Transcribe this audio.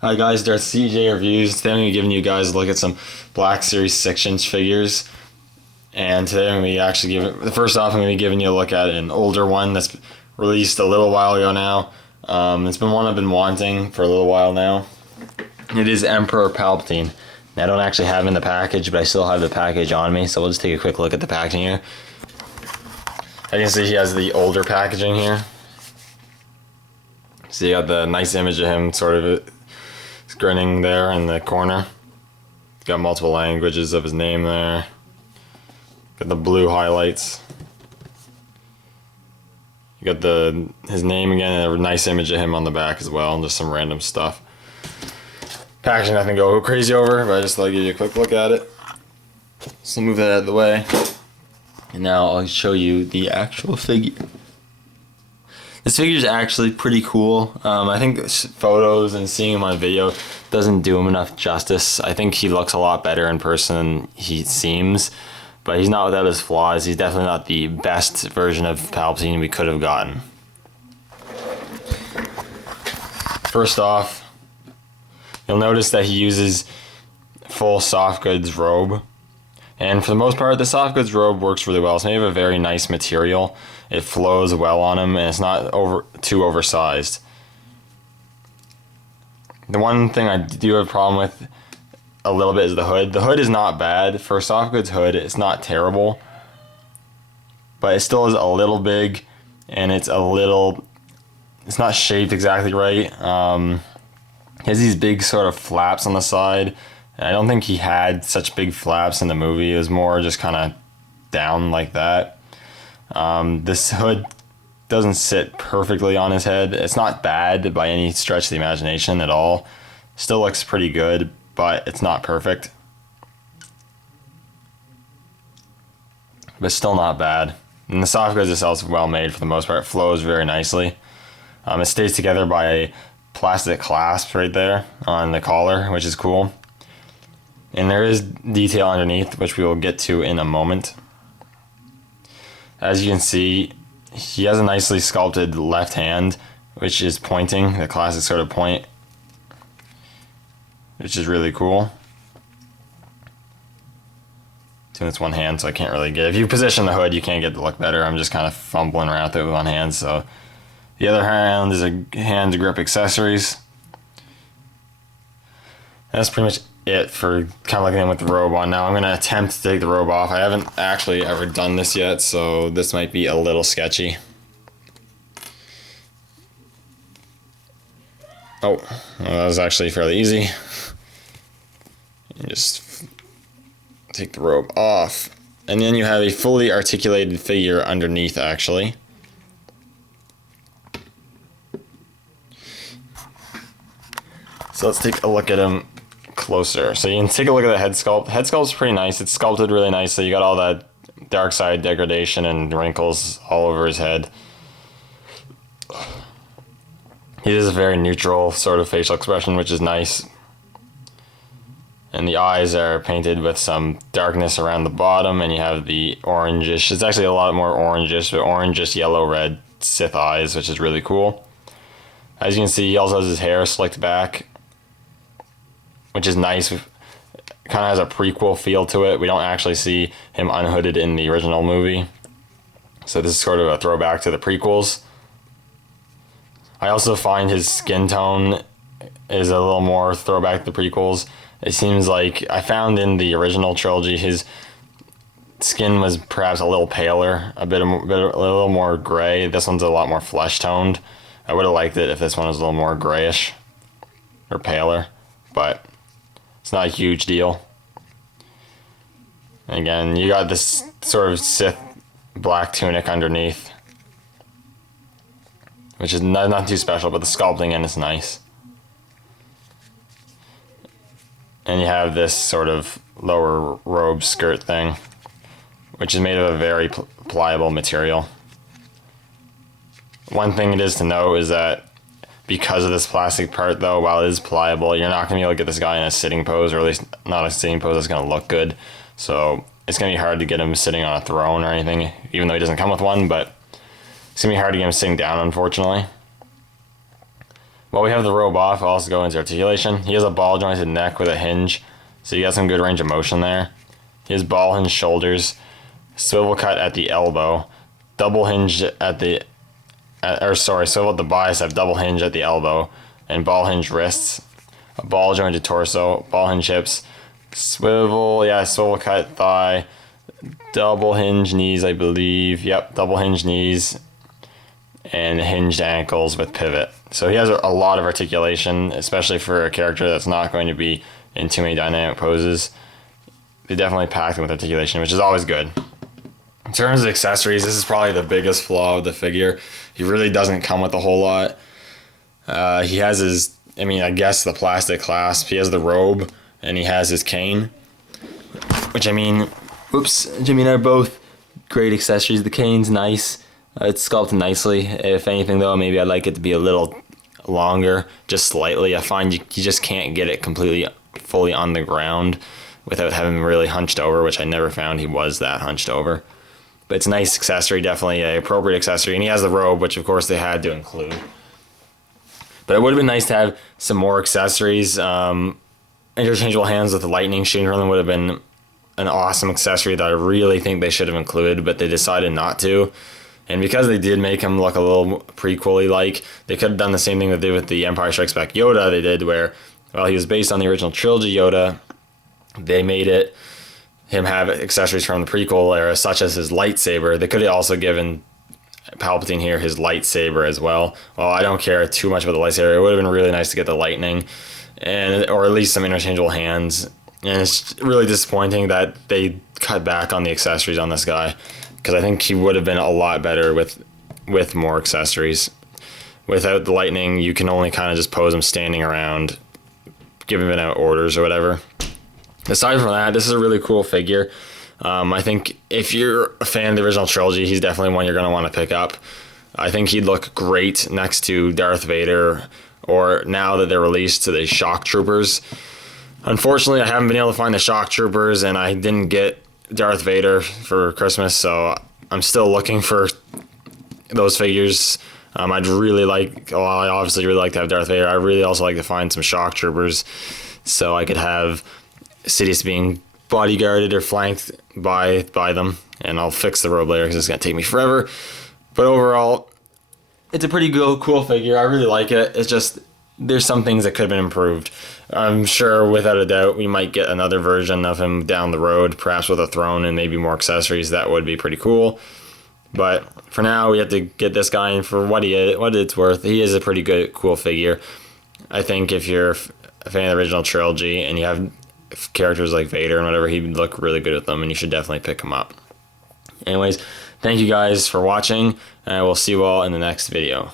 Hi guys, Darth CJ Reviews. Today I'm going to be giving you guys a look at some Black Series 6" figures. And today I'm going to be actually first off I'm going to be giving you a look at an older one that's released a little while ago now. It's been one I've been wanting for a little while now. It is Emperor Palpatine. Now, I don't actually have him in the package, but I still have the package on me, so we'll just take a quick look at the packaging here. As you can see, he has the older packaging here. So you got the nice image of him sort of grinning there in the corner. Got multiple languages of his name there. Got the blue highlights. You got his name again and a nice image of him on the back as well, and just some random stuff. Packaging nothing to go crazy over, but I just thought I'd give you a quick look at it. So move that out of the way. And now I'll show you the actual figure. This figure is actually pretty cool. I think photos and seeing him on video doesn't do him enough justice. I think he looks a lot better in person than he seems, but he's not without his flaws. He's definitely not the best version of Palpatine we could have gotten. First off, you'll notice that he uses full soft goods robe. And for the most part, the soft goods robe works really well. It's made of a very nice material. It flows well on him, and it's not too oversized. The one thing I do have a problem with a little bit is the hood. The hood is not bad. For a soft goods hood, it's not terrible. But it still is a little big, and it's not shaped exactly right. He has these big sort of flaps on the side. I don't think he had such big flaps in the movie. It was more just kind of down like that. This hood doesn't sit perfectly on his head. It's not bad by any stretch of the imagination at all. Still looks pretty good, but it's not perfect. But still not bad. And the soft goods itself is well made for the most part. It flows very nicely. It stays together by a plastic clasp right there on the collar, which is cool. And there is detail underneath, which we will get to in a moment. As you can see, he has a nicely sculpted left hand, which is pointing, the classic sort of point, which is really cool. It's one hand, so I can't really get it. If you position the hood, you can't get the look better. I'm just kind of fumbling around with it with one hand. So the other hand is a hand grip accessories. That's pretty much it for kind of looking in with the robe on. Now I'm going to attempt to take the robe off. I haven't actually ever done this yet, so this might be a little sketchy. Oh, well, that was actually fairly easy. You just take the robe off, and then you have a fully articulated figure underneath, actually. So let's take a look at him closer. So you can take a look at the head sculpt. The head sculpt's pretty nice. It's sculpted really nicely. You got all that dark side degradation and wrinkles all over his head. He has a very neutral sort of facial expression, which is nice. And the eyes are painted with some darkness around the bottom, and you have the orangish. It's actually a lot more orangish, but orangish, yellow, red Sith eyes, which is really cool. As you can see, he also has his hair slicked back, which is nice. Kind of has a prequel feel to it. We don't actually see him unhooded in the original movie, so this is sort of a throwback to the prequels. I also find his skin tone is a little more throwback to the prequels. It seems like I found in the original trilogy his skin was perhaps a little paler, a little more gray. This one's a lot more flesh toned. I would have liked it if this one was a little more grayish or paler, but it's not a huge deal. And again, you got this sort of Sith black tunic underneath, which is not too special, but the sculpting in is nice. And you have this sort of lower robe skirt thing, which is made of a very pliable material. One thing it is to know is that because of this plastic part, though, while it is pliable, you're not going to be able to get this guy in a sitting pose, or at least not a sitting pose that's going to look good. So it's going to be hard to get him sitting on a throne or anything, even though he doesn't come with one, but it's going to be hard to get him sitting down, unfortunately. While we have the robe off, I'll also go into articulation. He has a ball jointed neck with a hinge, so you got some good range of motion there. He has ball hinge shoulders, swivel cut at the elbow, double hinge at the, swivel at the bicep, double hinge at the elbow, and ball hinge wrists, a ball jointed torso, ball hinge hips, swivel cut thigh, double hinge knees, I believe. Yep, double hinge knees, and hinged ankles with pivot. So he has a lot of articulation, especially for a character that's not going to be in too many dynamic poses. They definitely packed him with articulation, which is always good. In terms of accessories, this is probably the biggest flaw of the figure. He really doesn't come with a whole lot. He has his, I guess the plastic clasp. He has the robe, and he has his cane, which are both great accessories. The cane's nice. It's sculpted nicely. If anything, though, maybe I'd like it to be a little longer, just slightly. I find you just can't get it fully on the ground without having him really hunched over, which I never found he was that hunched over. But it's a nice accessory, definitely an appropriate accessory. And he has the robe, which of course they had to include. But it would have been nice to have some more accessories. Interchangeable hands with the lightning shooting from them would have been an awesome accessory that I really think they should have included, but they decided not to. And because they did make him look a little prequel-y like, they could have done the same thing they did with the Empire Strikes Back Yoda they did, where, well, he was based on the original trilogy Yoda. They made him have accessories from the prequel era, such as his lightsaber. They could have also given Palpatine here his lightsaber as well. Well, I don't care too much about the lightsaber. It would have been really nice to get the lightning, or at least some interchangeable hands. And it's really disappointing that they cut back on the accessories on this guy, because I think he would have been a lot better with more accessories. Without the lightning, you can only kind of just pose him standing around, giving out orders or whatever. Aside from that, this is a really cool figure. I think if you're a fan of the original trilogy, he's definitely one you're going to want to pick up. I think he'd look great next to Darth Vader, or now that they're released to the Shock Troopers. Unfortunately, I haven't been able to find the Shock Troopers, and I didn't get Darth Vader for Christmas, so I'm still looking for those figures. I obviously really like to have Darth Vader. I really also like to find some Shock Troopers so I could have Sidious being bodyguarded or flanked by them, and I'll fix the robe later because it's going to take me forever. But overall, it's a pretty cool figure. I really like it. It's just, there's some things that could have been improved. I'm sure, without a doubt, we might get another version of him down the road, perhaps with a throne and maybe more accessories. That would be pretty cool. But for now, we have to get this guy in for what it's worth. He is a pretty cool figure. I think if you're a fan of the original trilogy and you have characters like Vader and whatever, he'd look really good with them, and you should definitely pick him up. Anyways, thank you guys for watching, and I will see you all in the next video.